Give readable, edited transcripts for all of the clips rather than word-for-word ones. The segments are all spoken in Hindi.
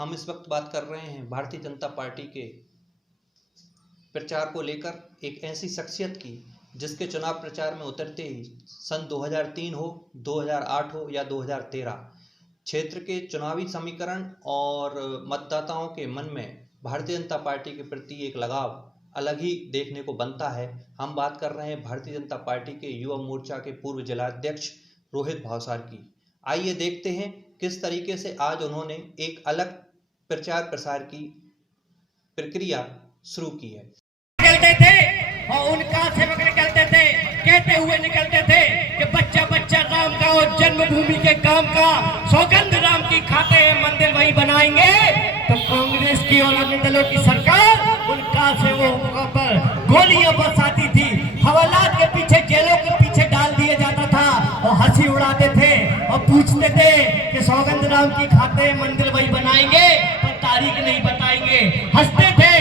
हम इस वक्त बात कर रहे हैं भारतीय जनता पार्टी के प्रचार को लेकर एक ऐसी शख्सियत की जिसके चुनाव प्रचार में उतरते ही सन 2003 हो, 2008 हो या 2013 क्षेत्र के चुनावी समीकरण और मतदाताओं के मन में भारतीय जनता पार्टी के प्रति एक लगाव अलग ही देखने को बनता है। हम बात कर रहे हैं भारतीय जनता पार्टी के युवा मोर्चा के पूर्व जिलाध्यक्ष रोहित भावसार की। आइए देखते हैं किस तरीके से आज उन्होंने एक अलग प्रचार प्रसार की प्रक्रिया शुरू की है। निकलते थे और उनका सेवक निकलते थे, कहते हुए निकलते थे कि बच्चा बच्चा राम का और जन्मभूमि के काम का सौगंध राम की खाते हैं, मंदिर वही बनाएंगे। तो कांग्रेस की और अन्य दलों की सरकार उनका से वो पर गोलियां बरसाती थी, हवालात के पीछे, जेलों के पीछे डाल दिया जाता था और हंसी उड़ाते थे और पूछते थे कि सौगंध राम की खाते हैं, मंदिर वही बनाएंगे, पर तारीख नहीं बताएंगे। हंसते थे।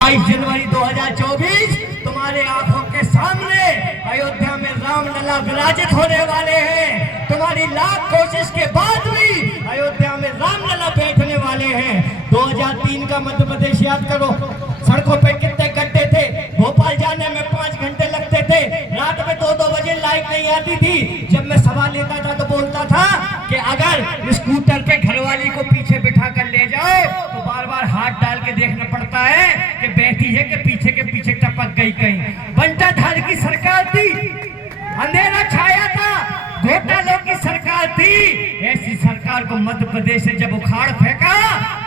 22 जनवरी 2024 तुम्हारे आंखों के सामने अयोध्या में रामलला विराजित होने वाले हैं। तुम्हारी लाख कोशिश के बाद भी अयोध्या में रामलला बैठने वाले हैं। 2003 का मध्य प्रदेश याद करो, सड़कों पे कितने गड्ढे थे, भोपाल जाने में 5 घंटे लगते थे, रात में 2-2 बजे लाइट नहीं आती थी। जब मैं सवाल लेता था तो बोलता था कि अगर स्कूटर पे घरवाली को पीछे बिठा कर ले जाओ तो बार बार हाथ डाल के देखना पड़ता है कि बैठी है कि पीछे टपक गई कहीं। बंटाधार की सरकार थी, अंधेरा छाया था, घोटालों की सरकार थी। ऐसी सरकार को मध्य प्रदेश से जब उखाड़ फेंका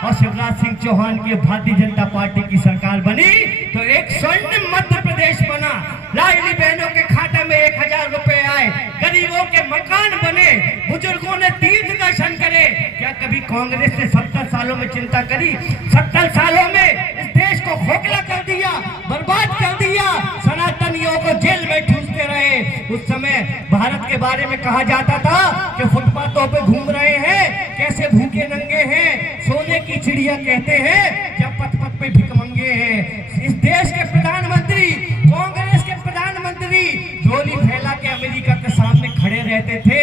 और शिवराज सिंह चौहान की भारतीय जनता पार्टी की सरकार बनी तो एक स्वर्णिम मध्य प्रदेश बना। लाडली बहनों के खाते में 1000 रुपए आए, गरीबों के मकान बने, बुजुर्गों ने तीर्थ दर्शन करे। क्या कभी कांग्रेस ने 70 सालों में चिंता करी? 70 सालों में इस देश को खोखला कर दिया, बर्बाद कर दिया, सनातनियों को जेल में ठूसते रहे। उस समय भारत के बारे में कहा जाता था कि फुटपाथों पे घूम रहे हैं, कैसे भूखे नंगे हैं, सोने की चिड़िया कहते हैं जब पथ पथ पे भिखमंगे हैं। इस देश के प्रधानमंत्री, कांग्रेस के प्रधानमंत्री झोली फैला के अमेरिका के सामने खड़े रहते थे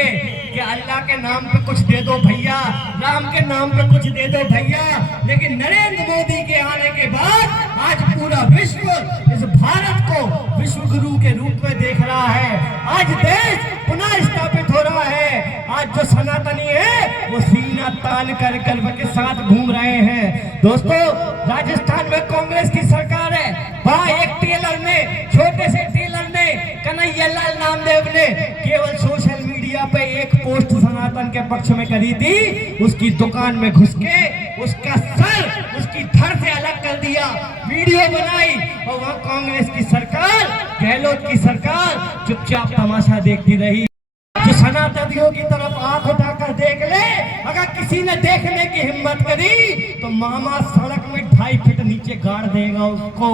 कि अल्लाह के नाम पे कुछ दे दो भैया, राम के नाम पे कुछ दे दो भैया। लेकिन नरेंद्र मोदी के आने के बाद आज पूरा विश्व इस भारत को विश्व गुरु के रूप में देख रहा है। आज देश पुनः स्थापित हो रहा है। आज जो सनातनी है वो सीना तान कर गर्व के साथ घूम रहे हैं। दोस्तों, राजस्थान में कांग्रेस की सरकार है, वहां एक टेलर ने, छोटे से टेलर ने, कन्हैयालाल नामदेव ने केवल सोशल मीडिया पे एक पोस्ट सनातन के पक्ष में करी थी। उसकी दुकान में घुस के उसका सर उसकी धड़ से अलग कर दिया, वीडियो बनाई और वहां कांग्रेस की सरकार, गहलोत की सरकार चुपचाप तमाशा देखती रही। जो सनातनियों की तरफ आंख उठाकर देख ले, अगर किसी ने देखने की हिम्मत करी तो मामा सड़क में 2.5 फीट नीचे गाड़ देगा उसको।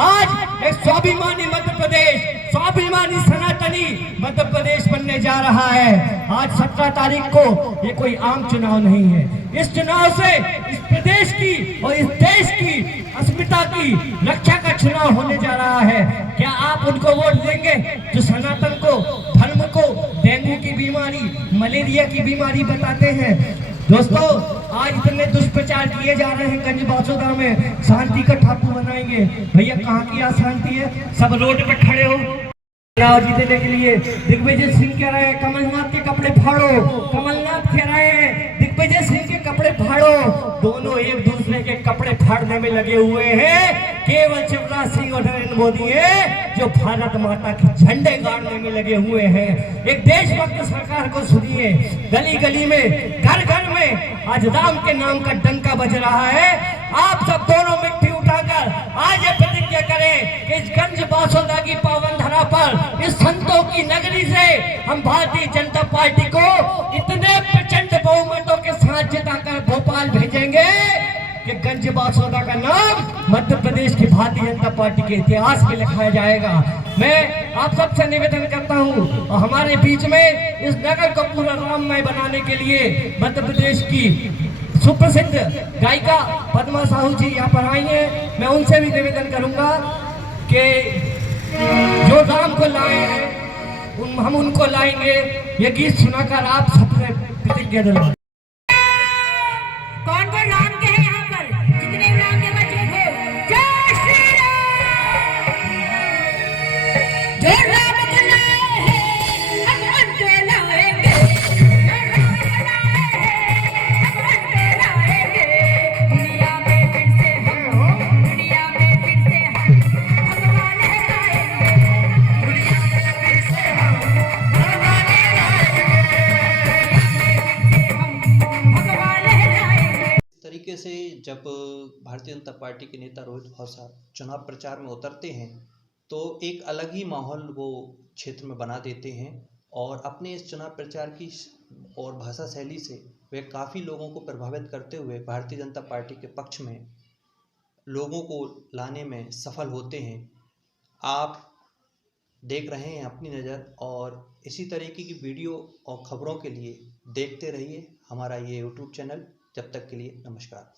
आज एक स्वाभिमानी मध्य प्रदेश, स्वाभिमानी सनातनी मध्य प्रदेश बनने जा रहा है। आज 17 तारीख को ये कोई आम चुनाव नहीं है। इस चुनाव से इस प्रदेश की और इस देश की अस्मिता की रक्षा का चुनाव होने जा रहा है। क्या आप उनको वोट देंगे जो सनातन को, धर्म को डेंगू की बीमारी, मलेरिया की बीमारी बताते हैं? दोस्तों, आज इतने दुष्प्रचार किए जा रहे हैं गंज बासुदा में शांति का ठाकुर बनाएंगे। भैया कहाँ की अशांति है? सब रोड पे खड़े हो चुनाव जीतने के लिए। दिग्विजय सिंह कह रहे हैं कमलनाथ के कपड़े फाड़ो, कमलनाथ कह रहे हैं दिग्विजय सिंह के कपड़े फाड़ो। दोनों एक दूसरे के कपड़े फाड़ने में लगे हुए हैं। केवल शिवराज सिंह और नरेंद्र मोदी है जो भारत माता के झंडे गाड़ने में लगे हुए हैं। एक देशभक्त सरकार को सुनिए। गली गली में, घर घर में आज राम के नाम का डंका बज रहा है। आप सब दोनों मिट्टी उठाकर आज ये प्रतिज्ञा करें कि इस गंज बासुदा की पावन धरा पर, इस संतों की नगरी से हम भारतीय जनता पार्टी को इतने प्रचंड बहुमतों के साथ जिताकर भोपाल भेजेंगे कि गंज बासुदा का नाम मध्य प्रदेश की भारतीय जनता पार्टी के इतिहास में लिखाया जाएगा। मैं आप सबसे निवेदन करता हूं और हमारे बीच में इस नगर को पूरा राममय बनाने के लिए मध्य प्रदेश की सुप्रसिद्ध गायिका पद्मा साहू जी यहाँ पर आई हैं। मैं उनसे भी निवेदन करूंगा कि जो राम को लाए हैं हम उनको लाएंगे। ये गीत सुनाकर आप सबसे प्रतिज्ञा दिलाएं। कौन राम के जब भारतीय जनता पार्टी के नेता रोहित भावसा चुनाव प्रचार में उतरते हैं तो एक अलग ही माहौल वो क्षेत्र में बना देते हैं और अपने इस चुनाव प्रचार की और भाषा शैली से वे काफ़ी लोगों को प्रभावित करते हुए भारतीय जनता पार्टी के पक्ष में लोगों को लाने में सफल होते हैं। आप देख रहे हैं अपनी नज़र, और इसी तरीके की वीडियो और ख़बरों के लिए देखते रहिए हमारा ये YouTube चैनल। जब तक के लिए नमस्कार।